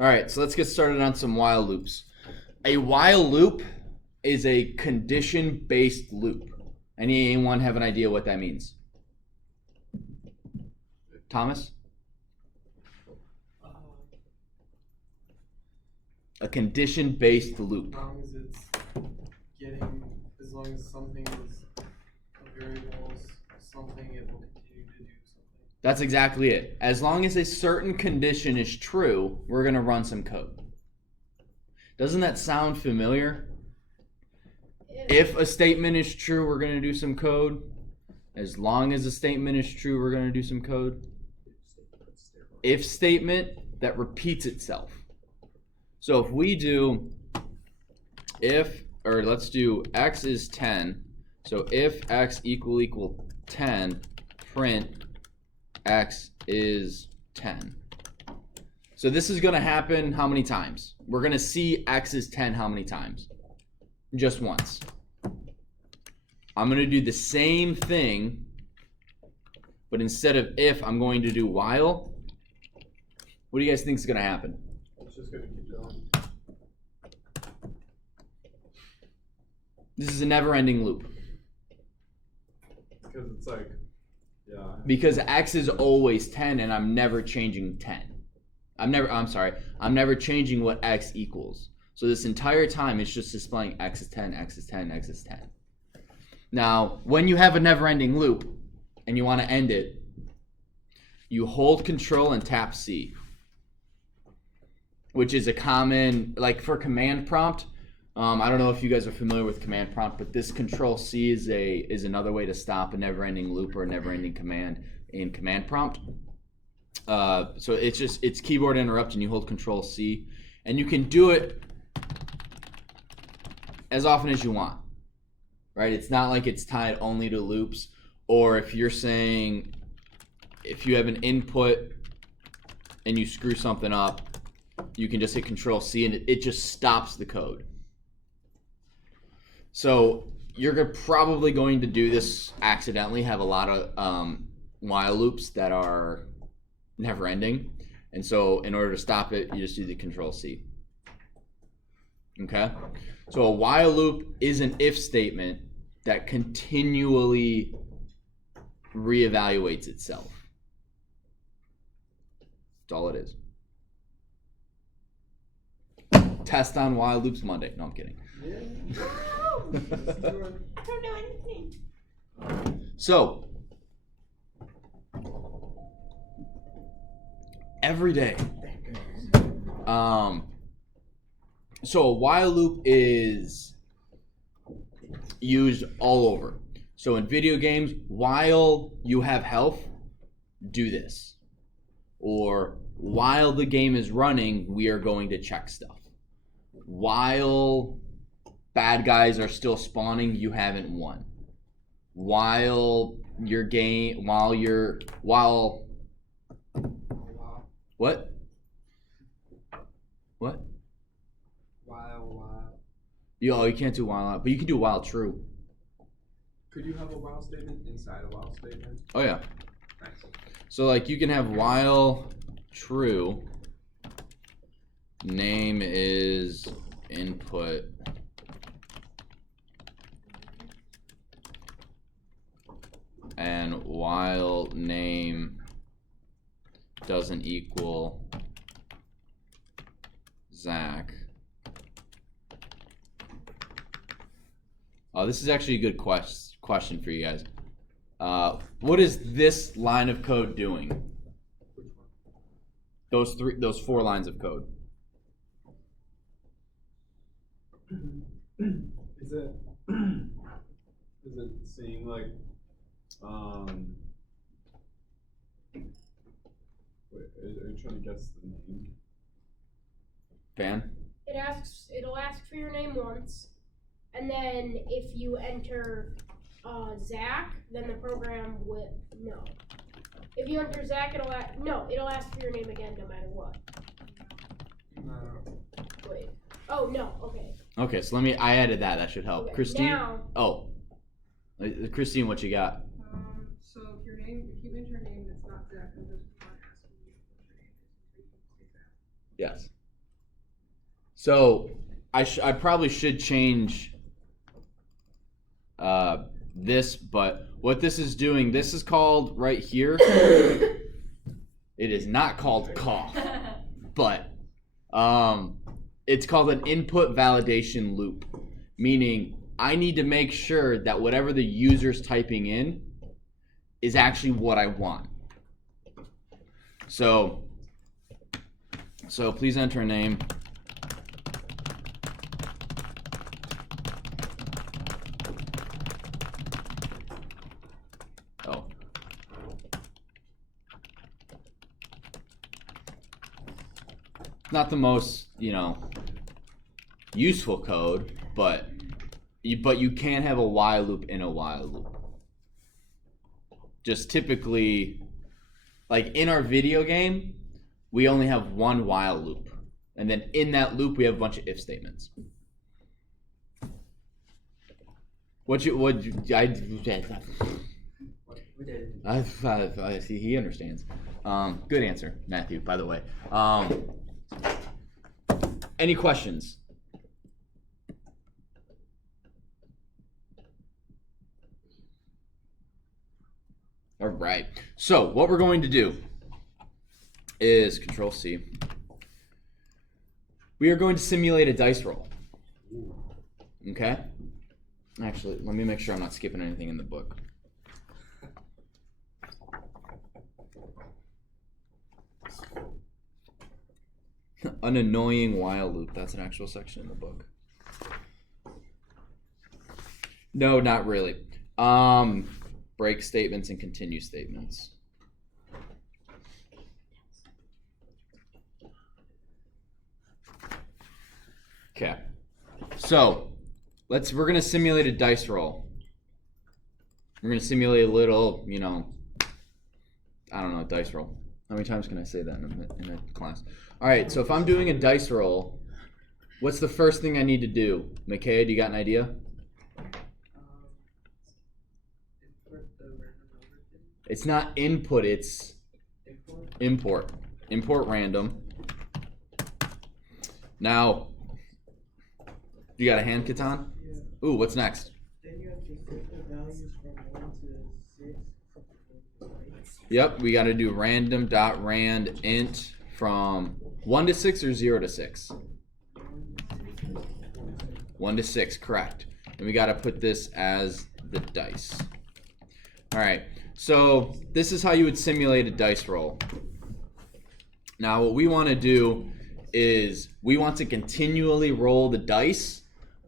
All right, so let's get started on some while loops. A while loop is a condition-based loop. Anyone have an idea what that means? Thomas? A condition-based loop. As long as something is a variable, something, it will continue to do something. That's exactly it. As long as a certain condition is true, we're going to run some code. Doesn't that sound familiar? If a statement is true, we're going to do some code. As long as a statement is true, we're going to do some code. If statement that repeats itself. So if we do let's do x is 10. So if x equal 10, print x is 10. So this is going to happen how many times? We're going to see x is 10 how many times? Just once. I'm going to do the same thing, but instead of if, I'm going to do while. What do you guys think is going to happen? It's just going to keep going. This is a never-ending loop. Because it's like, yeah. Because x is always 10 and I'm never changing 10. I'm never changing what x equals. So this entire time it's just displaying x is 10, x is 10, x is 10. Now, when you have a never-ending loop and you want to end it, you hold Control and tap C, which is a common, like for command prompt. I don't know if you guys are familiar with command prompt, but this Control C is another way to stop a never-ending loop or a never-ending command in command prompt. So it's keyboard interrupt and you hold Control C, and you can do it as often as you want, right? It's not like it's tied only to loops, or if you're saying, if you have an input and you screw something up, you can just hit Control C and it just stops the code. So you're probably going to do this accidentally, have a lot of while loops that are never ending. And so in order to stop it, you just do the Control C. Okay? So a while loop is an if statement that continually reevaluates itself. That's all it is. Test on while loops Monday. No, I'm kidding. Yeah. I don't know anything. So, every day. So a while loop is used all over. So in video games, while you have health, do this. Or while the game is running, we are going to check stuff. While bad guys are still spawning, you haven't won. While what? What? While. You can't do while, but you can do while true. Could you have a while statement inside a while statement? Oh yeah. Nice. So like you can have while true, name is input, and while name doesn't equal Zach. Oh, this is actually a good question for you guys. What is this line of code doing? Those 4 lines of code. Is it seeing like wait, are you trying to guess the name? Van? It'll ask for your name once, and then if you enter Zach, then the program will no. If you enter Zach, it'll ask for your name again no matter what. Wait. Oh no. Okay. Okay, so I added that. That should help. Okay, Christine? now- Oh. Christine, what you got? So if you enter a name that's not Zach, then there's one asking you what your name is. Yes. So I probably should change this, but what this is doing, this is called right here. It is not called cough, but it's called an input validation loop, meaning I need to make sure that whatever the user's typing in is actually what I want. So please enter a name. Oh. Not the most, useful code, but you can have a while loop in a while loop. Just typically, like in our video game, we only have one while loop. And then in that loop, we have a bunch of if statements. He understands. Good answer, Matthew, by the way. Any questions? All right. So what we're going to do is Control C. We are going to simulate a dice roll. Okay? Actually, let me make sure I'm not skipping anything in the book. An annoying while loop. That's an actual section in the book. No, not really. Break statements and continue statements. Okay. So, we're going to simulate a dice roll. We're going to simulate a little, dice roll. How many times can I say that in a class? All right, so if I'm doing a dice roll, what's the first thing I need to do? Makaya, do you got an idea? It's not input, it's import. Import random. Now, you got a hand, Katan? Yeah. Ooh, what's next? Then you have to set the values from 1 to 6. Yep, we got to do random.rand int from 1 to 6 or 0 to 6? 1 to 6, correct. And we got to put this as the dice. All right. So this is how you would simulate a dice roll. Now what we want to do is we want to continually roll the dice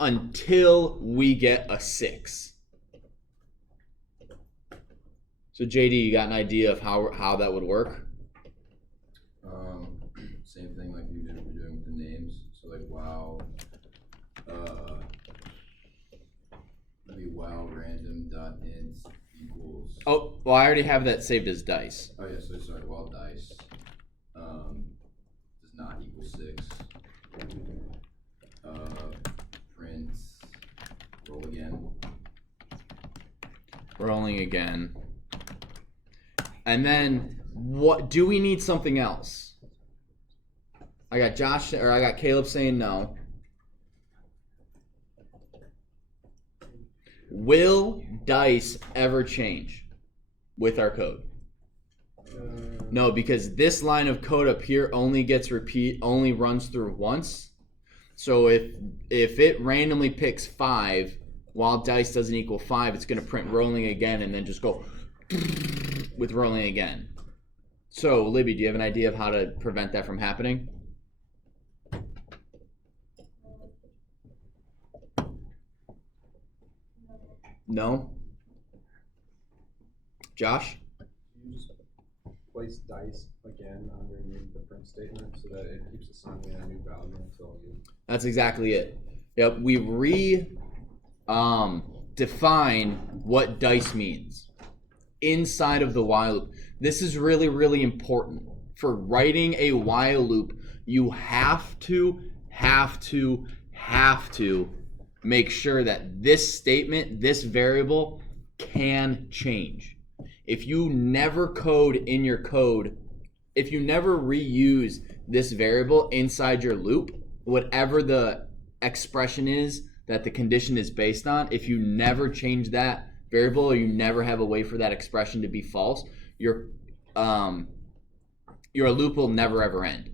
until we get a 6. So JD, you got an idea of how that would work? Same thing like you're doing with the names. So like wow, maybe wow random dot int equals. Oh, well, I already have that saved as dice. Oh yeah, so sorry. While dice does not equal 6. Print roll again. Rolling again. And then what do we need something else? I got Caleb saying no. Will dice ever change with our code? No, because this line of code up here only runs through once. So if it randomly picks 5 while dice doesn't equal 5, it's going to print rolling again and then just go with rolling again. So Libby, do you have an idea of how to prevent that from happening? No? Josh? You just place dice again underneath the print statement so that it keeps assigning a new value until you... That's exactly it. Yep, we define what dice means inside of the while loop. This is really, really important. For writing a while loop, you have to make sure that this statement, this variable, can change. If you never code in your code, if you never reuse this variable inside your loop, whatever the expression is that the condition is based on, if you never change that variable or you never have a way for that expression to be false, your loop will never ever end.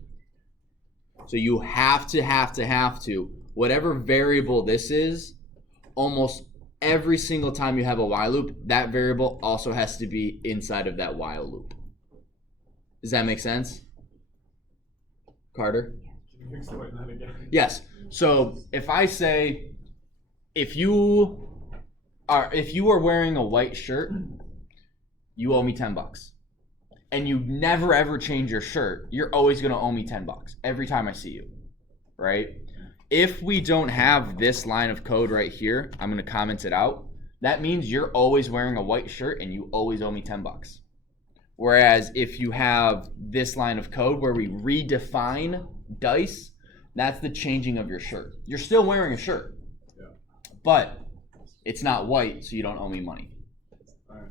So you have to, whatever variable this is, almost every single time you have a while loop, that variable also has to be inside of that while loop. Does that make sense? Carter? Can you explain that again? Yes. So if I say, if you are wearing a white shirt, you owe me $10. And you never ever change your shirt, you're always gonna owe me $10 every time I see you, right? If we don't have this line of code right here, I'm gonna comment it out. That means you're always wearing a white shirt and you always owe me $10. Whereas if you have this line of code where we redefine dice, that's the changing of your shirt. You're still wearing a shirt, but it's not white, so you don't owe me money.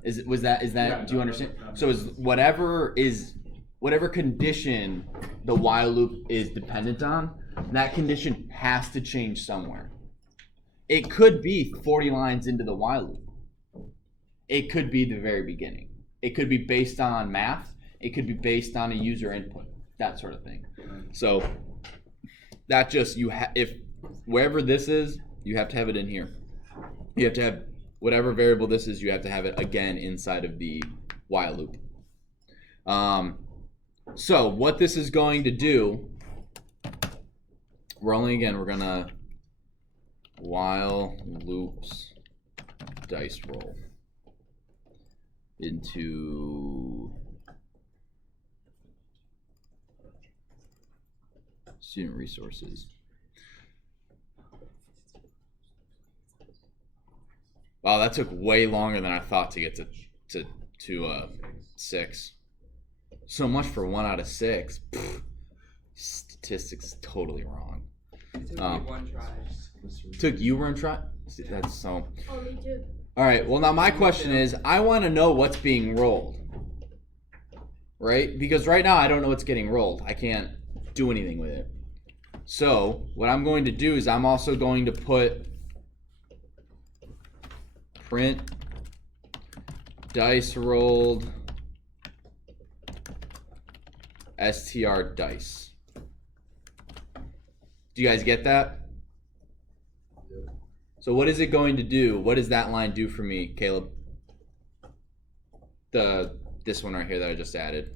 Is that? Yeah, do you understand? So is whatever condition the while loop is dependent on, that condition has to change somewhere. It could be 40 lines into the while loop. It could be the very beginning. It could be based on math. It could be based on a user input, that sort of thing. So that just if wherever this is, you have to have it in here. You have to have whatever variable this is, you have to have it again inside of the while loop. So what this is going to do, we're gonna while loops dice roll into student resources. Wow, that took way longer than I thought to get to 6. So much for 1 out of 6. Pfft. Statistics totally wrong. It took me one try. Took you one try? That's so. Oh, me too. All right. Well, now my question is, I want to know what's being rolled, right? Because right now I don't know what's getting rolled. I can't do anything with it. So what I'm going to do is I'm also going to put print dice rolled str dice. Do you guys get that? So what is it going to do? What does that line do for me, Caleb? This one right here that I just added.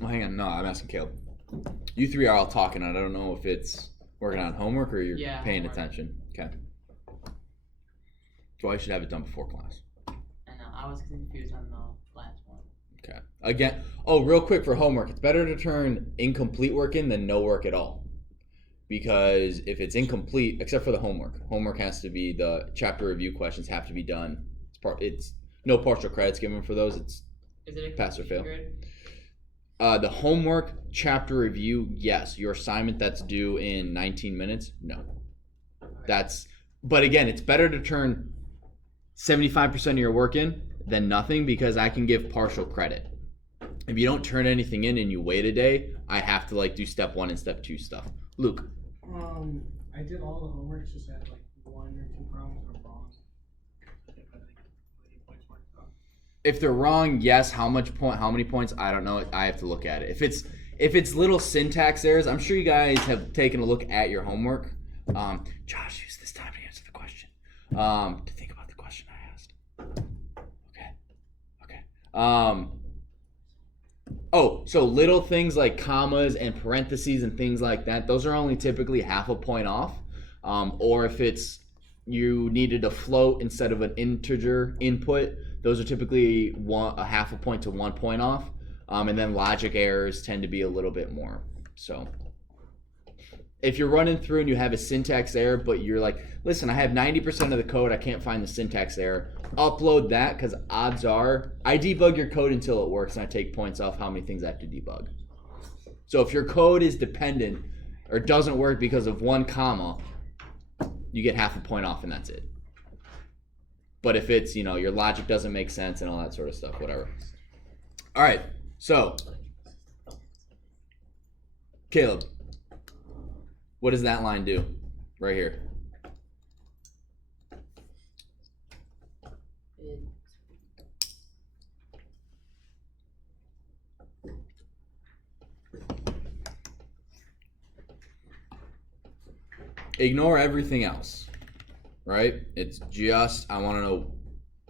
Well, hang on. No, I'm asking Caleb. You three are all talking. I don't know if it's working on homework or you're paying homework. attention. Okay. So I should have it done before class. I know. I was confused on the last one. Okay. Again, real quick for homework, it's better to turn incomplete work in than no work at all. Because if it's incomplete, except for the homework has to be, the chapter review questions have to be done. It's no partial credits given for those. It's Is it a pass or fail. grid? The homework chapter review, yes. Your assignment that's due in 19 minutes, no. But again, it's better to turn 75% of your work in than nothing, because I can give partial credit. If you don't turn anything in and you wait a day, I have to do step 1 and step 2 stuff. Luke. I did all the homework, just had 1 or 2 problems were wrong. If they're wrong, yes. How many points? I don't know. I have to look at it. If it's little syntax errors, I'm sure you guys have taken a look at your homework. Josh, use this time to answer the question. To think about the question I asked. Okay. So little things like commas and parentheses and things like that, those are only typically half a point off. Or if you needed a float instead of an integer input, those are typically a half a point to 1 point off. And then logic errors tend to be a little bit more. So if you're running through and you have a syntax error, but you're like, listen, I have 90% of the code, I can't find the syntax error, upload that, because odds are, I debug your code until it works, and I take points off how many things I have to debug. So if your code is dependent or doesn't work because of 1 comma, you get half a point off, and that's it. But if it's, your logic doesn't make sense and all that sort of stuff, whatever. All right, so Caleb, what does that line do right here? Ignore everything else, right? It's just, I want to know,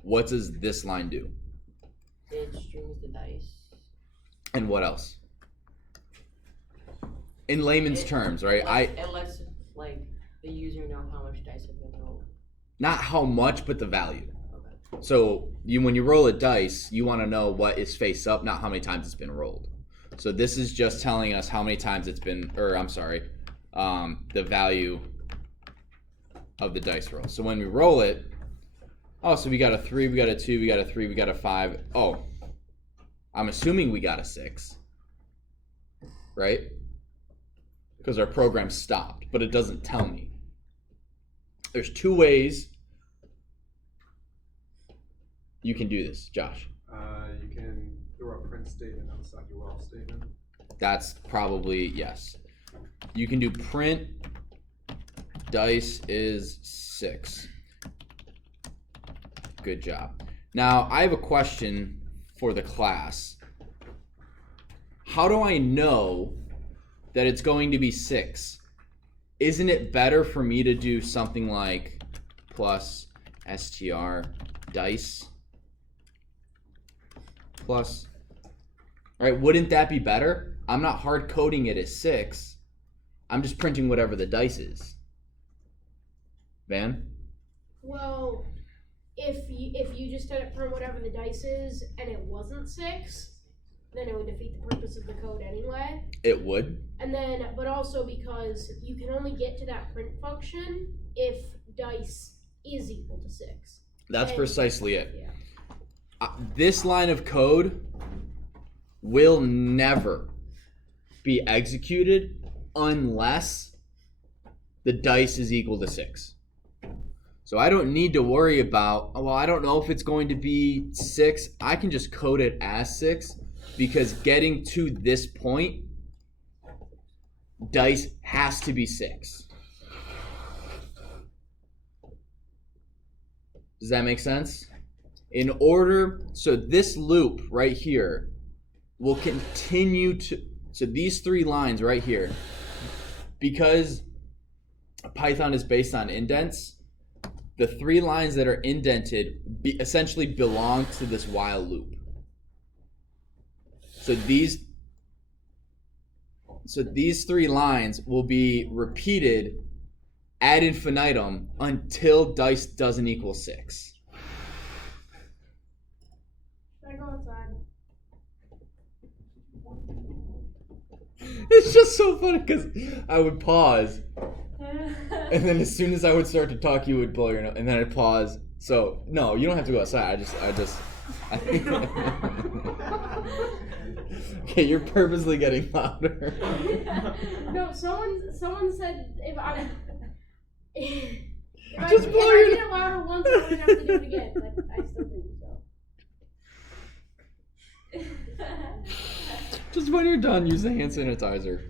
what does this line do? It strings the dice. And what else? In layman's terms, right? It lets like the user know how much dice have been rolled. Not how much, but the value. Okay. So when you roll a dice, you want to know what is face up, not how many times it's been rolled. So this is just telling us how many times it's been, or I'm sorry, the value of the dice roll. So when we roll it, oh, so we got a 3, we got a 2, we got a 3, we got a 5. Oh, I'm assuming we got a 6, right? Because our program stopped, but it doesn't tell me. There's 2 ways you can do this, Josh. You can throw a print statement outside your while statement. That's probably, yes. You can do print dice is 6. Good job. Now, I have a question for the class. How do I know that it's going to be 6? Isn't it better for me to do something like plus str dice plus? All right, wouldn't that be better? I'm not hard coding it as 6. I'm just printing whatever the dice is. Van? Well, if you just had it print whatever the dice is and it wasn't 6, then it would defeat the purpose of the code anyway. It would. And then, but also because you can only get to that print function if dice is equal to 6. That's And- precisely it. Yeah. This line of code will never be executed unless the dice is equal to 6. So I don't need to worry about, well, I don't know if it's going to be 6. I can just code it as 6 because getting to this point, dice has to be 6. Does that make sense? In order, so this loop right here will continue to, so these 3 lines right here, because Python is based on indents, the 3 lines that are indented essentially belong to this while loop. So these 3 lines will be repeated ad infinitum until dice doesn't equal 6. Should I go outside? It's just so funny because I would pause, and then as soon as I would start to talk, you would blow your nose, and then I'd pause. So no, you don't have to go outside. Okay, you're purposely getting louder. No, someone said if I Just blow if I your did it louder once, I would have to do it again. But I still think so. Just when you're done, use the hand sanitizer.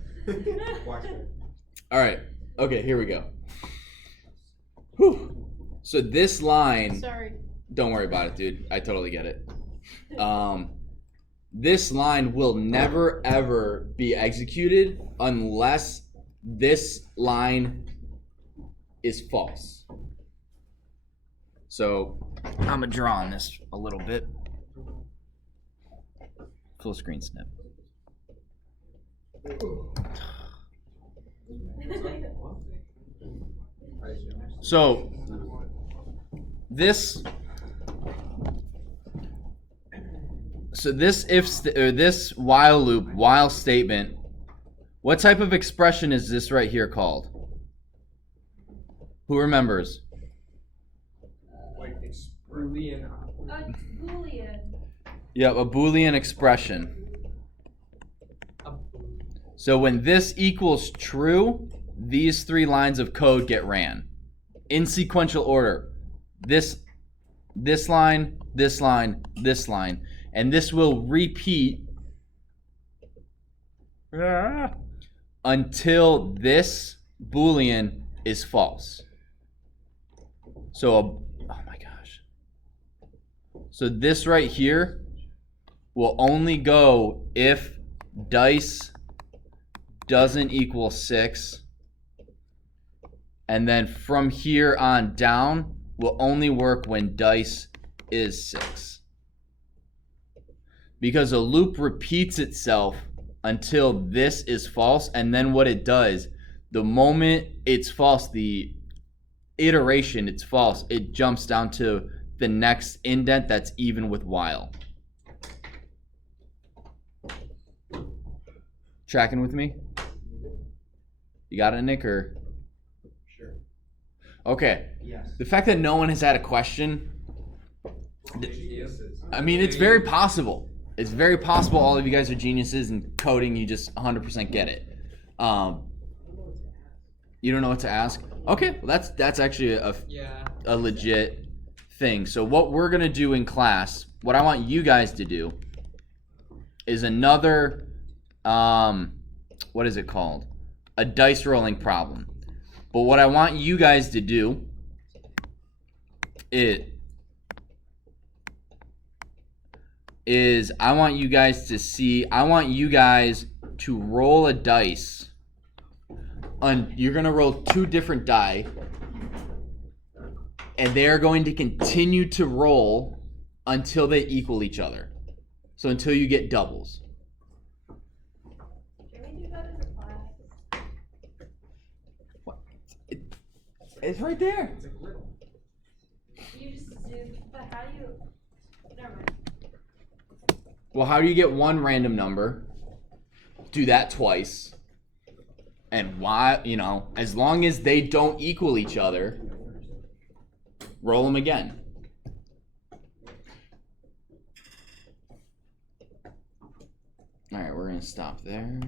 All right. Okay, here we go. Whew. So this line, Sorry. don't worry about it, dude. I totally get it. This line will never ever be executed unless this line is false. So I'm gonna draw on this a little bit. Full screen snip. So this this while loop, while statement, what type of expression is this right here called? Who remembers? Like Boolean. Boolean. Yep, a Boolean expression. So when this equals true, these 3 lines of code get ran in sequential order. This line, this line, this line, and this will repeat until this Boolean is false. So, oh my gosh. So this right here will only go if dice doesn't equal 6. And then from here on down will only work when dice is 6. Because a loop repeats itself until this is false, and then what it does, the moment it's false, the iteration it's false, it jumps down to the next indent that's even with while. Tracking with me? You got it, Nick, or? Sure. Okay. Yes. The fact that no one has had a question, I mean, it's very possible. It's very possible all of you guys are geniuses and coding, you just 100% get it. You don't know what to ask? Okay, well that's actually a legit thing. So what we're gonna do in class, what I want you guys to do is another, what is it called? A dice rolling problem. But what I want you guys to do is I want you guys to roll a dice. You're going to roll 2 different die, and they're going to continue to roll until they equal each other. So until you get doubles. Can we do that as a class? What? It's right there. You just do, but how do you, never mind. Well, how do you get one random number? Do that twice. And why, as long as they don't equal each other, roll them again. All right, we're going to stop there.